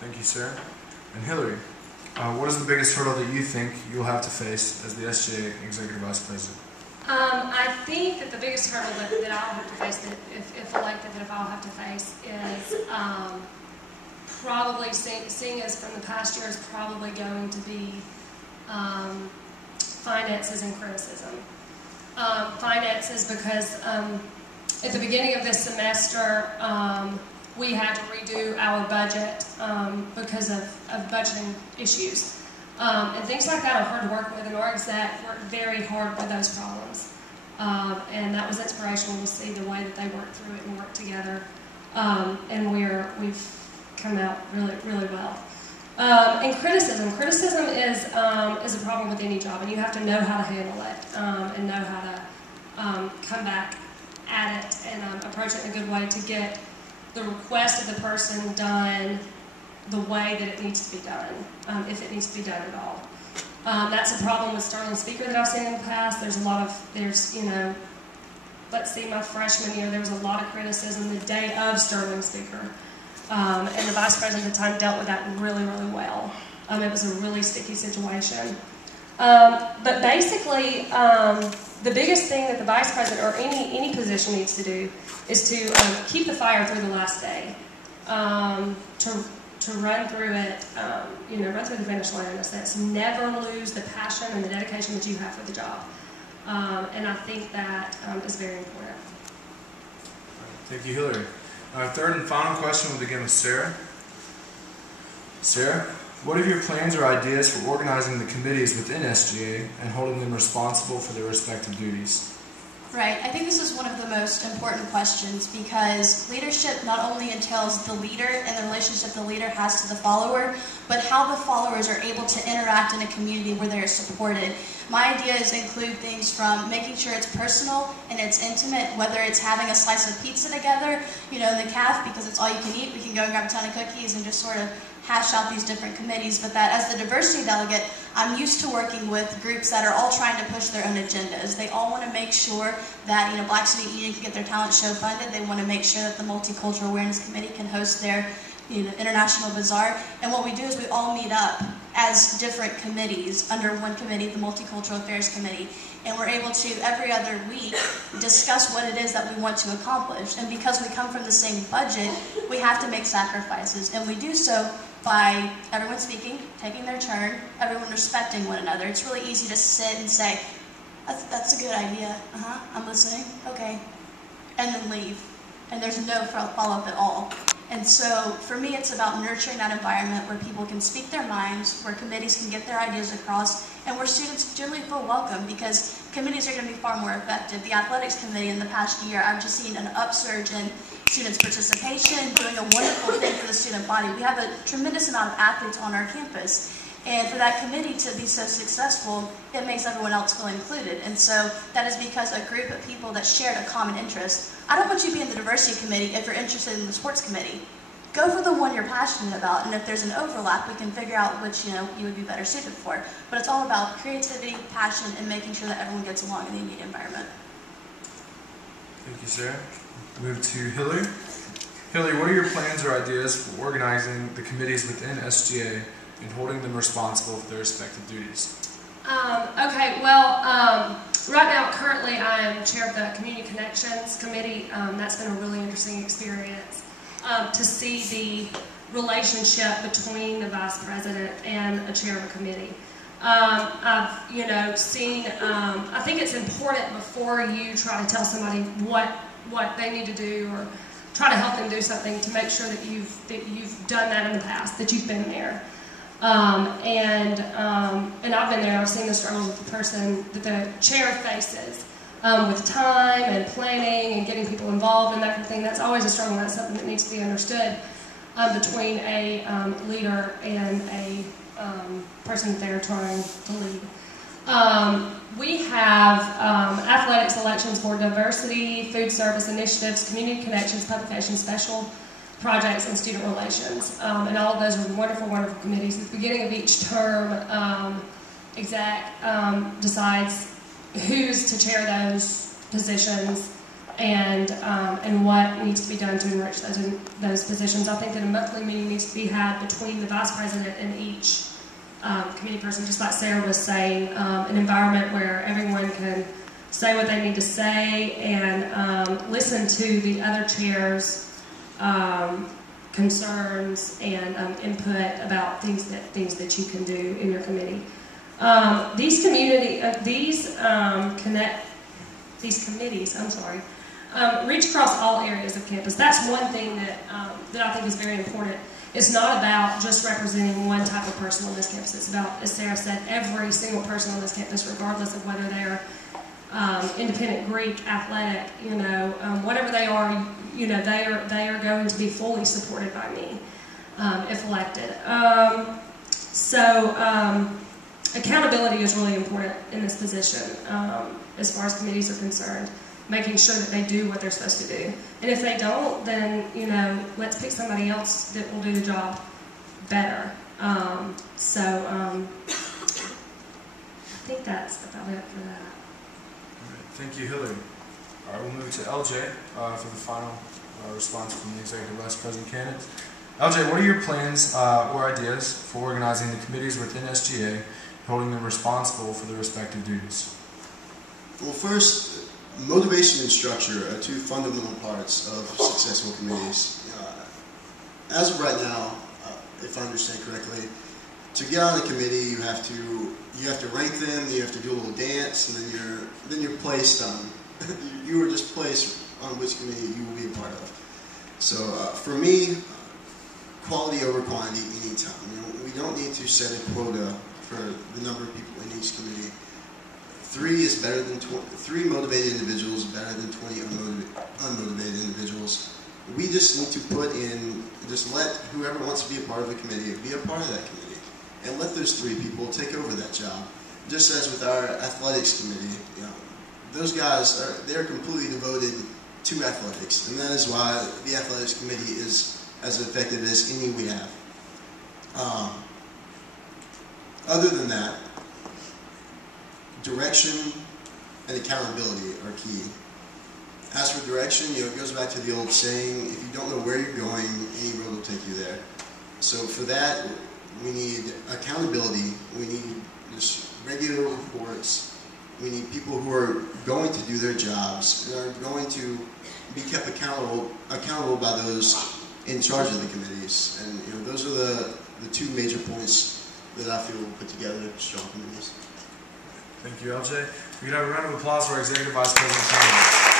Thank you, Sarah. And Hillary, what is the biggest hurdle that you think you'll have to face as the SGA Executive Vice President? I think that the biggest hurdle that I'll have to face, if elected, that I'll have to face is probably, seeing as from the past year, is probably going to be finances and criticism. Finances, because at the beginning of this semester, we had to redo our budget because of budgeting issues. And things like that are hard to work with, and our exec worked very hard with those problems. And that was inspirational to see the way that they worked through it and worked together. And we've come out really well. And criticism is a problem with any job, and you have to know how to handle it and know how to come back at it and approach it in a good way to get the request of the person done the way that it needs to be done, if it needs to be done at all. That's a problem with Sterling Speaker that I've seen in the past. Let's see, my freshman year, there was a lot of criticism the day of Sterling Speaker. And the Vice President at the time dealt with that really well. It was a really sticky situation. But basically, the biggest thing that the Vice President or any position needs to do is to keep the fire through the last day. To run through it, run through the finish line in a sense. Never lose the passion and the dedication that you have for the job. And I think that is very important. Thank you, Hillary. Our third and final question will begin with Sarah. Sarah, what are your plans or ideas for organizing the committees within SGA and holding them responsible for their respective duties? Right. I think this is one of the most important questions because leadership not only entails the leader and the relationship the leader has to the follower, but how the followers are able to interact in a community where they're supported. My ideas include things from making sure it's personal and it's intimate, whether it's having a slice of pizza together, in the caf, because it's all you can eat. We can go and grab a ton of cookies and just sort of hash out these different committees, but that as the diversity delegate, I'm used to working with groups that are all trying to push their own agendas. They all want to make sure that Black Student Union can get their talent show funded. They want to make sure that the Multicultural Awareness Committee can host their International Bazaar. And what we do is we all meet up as different committees under one committee, the Multicultural Affairs Committee. And we're able to, every other week, discuss what it is that we want to accomplish. And because we come from the same budget, we have to make sacrifices. And we do so by everyone speaking, taking their turn, everyone respecting one another. It's really easy to sit and say, that's a good idea. I'm listening. Okay. And then leave. And there's no follow-up at all. And so, for me, it's about nurturing that environment where people can speak their minds, where committees can get their ideas across, and where students generally feel welcome, because committees are going to be far more effective. The athletics committee in the past year, I've just seen an upsurge in students' participation, doing a wonderful thing for the student body. We have a tremendous amount of athletes on our campus. And for that committee to be so successful, it makes everyone else feel included. And so that is because a group of people that shared a common interest. I don't want you to be in the diversity committee if you're interested in the sports committee. Go for the one you're passionate about, and if there's an overlap, we can figure out which you would be better suited for. But it's all about creativity, passion, and making sure that everyone gets along in the immediate environment. Thank you, Sarah. Move to Hillary. Hillary, what are your plans or ideas for organizing the committees within SGA and holding them responsible for their respective duties? Okay, well, right now, currently, I am chair of the Community Connections Committee. That's been a really interesting experience to see the relationship between the vice president and a chair of a committee. I've, seen, I think it's important before you try to tell somebody what they need to do or try to help them do something to make sure that you've done that in the past, that you've been there. And I've been there. I've seen the struggle that the person, that the chair faces with time and planning and getting people involved and that kind of thing. That's always a struggle. That's something that needs to be understood between a leader and a person that they're trying to lead. We have athletics, elections, board diversity, food service initiatives, community connections, publications, special projects, and student relations. And all of those are wonderful, wonderful committees. At the beginning of each term, exec decides who's to chair those positions and what needs to be done to enrich those positions. I think that a monthly meeting needs to be had between the vice president and each committee person, just like Sarah was saying, an environment where everyone can say what they need to say and listen to the other chairs' concerns and input about things that you can do in your committee. These committees, reach across all areas of campus. That's one thing that I think is very important. It's not about just representing one type of person on this campus. It's about, as Sarah said, every single person on this campus, regardless of whether they're independent, Greek, athletic, whatever they are, they are going to be fully supported by me if elected. Accountability is really important in this position as far as committees are concerned, making sure that they do what they're supposed to do. And if they don't, then, let's pick somebody else that will do the job better. I think that's about it for that. All right, thank you, Hillary. All right, we'll move to LJ for the final response from the Executive Vice President candidates. LJ, what are your plans or ideas for organizing the committees within SGA and holding them responsible for their respective duties? Well, first, motivation and structure are two fundamental parts of successful committees. As of right now, if I understand correctly, to get on a committee, you have to rank them, you have to do a little dance, and then you're placed on. You are just placed on which committee you will be a part of. So for me, quality over quantity anytime. We don't need to set a quota for the number of people in each committee. 3 motivated individuals better than 20 unmotivated individuals. We just need to just let whoever wants to be a part of the committee be a part of that committee, and let those 3 people take over that job. Just as with our athletics committee, those guys they're completely devoted to athletics, and that is why the athletics committee is as effective as any we have. Other than that, direction and accountability are key. As for direction, it goes back to the old saying, if you don't know where you're going, any road will take you there. So for that, we need accountability, we need just regular reports, we need people who are going to do their jobs and are going to be kept accountable by those in charge of the committees. And those are the 2 major points that I feel will put together strong committees. Thank you, LJ. We can have a round of applause for our Executive Vice President.